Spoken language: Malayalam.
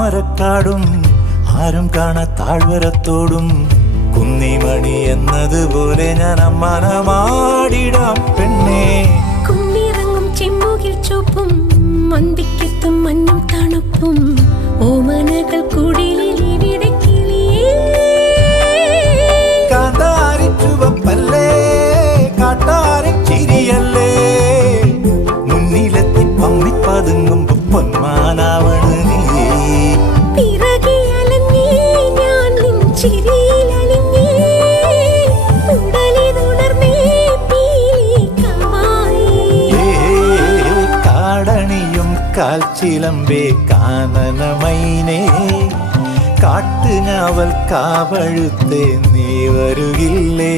മാമരക്കാടും ആരും കാണാ താഴ്വരത്തോടും കുന്നിമണി എന്നതുപോലെ ഞാൻ അമ്മാനമാടിടാം പെണ്ണേ. കുന്നിറങ്ങും ചെമ്മുകിൽ ചുവപ്പും മന്തിക്കെത്തും മഞ്ഞും തണുപ്പും ഓമനകൾ കുടിലിൽ ഇവിടെ കിളിയേ. കാന്താരി ചുവപ്പല്ലേ കാട്ടാരി ചിരിയല്ലേ മുന്നിലെത്തി പമ്മി പതുങ്ങുമ്പോ പൊന്മാനാവണ് നീ. പിറകെ അലഞ്ഞേ ഞാൻ നിൻ ചിരിയിലലിഞ്ഞേ ഉടലിതുണർന്നേ പീലിക്കമായി. കാടണിയും കാൽച്ചിലമ്പേ കാനനമൈനേ കാട്ടുഞാവൽ കാവഴുത്തേ നീ വരുകില്ലേ.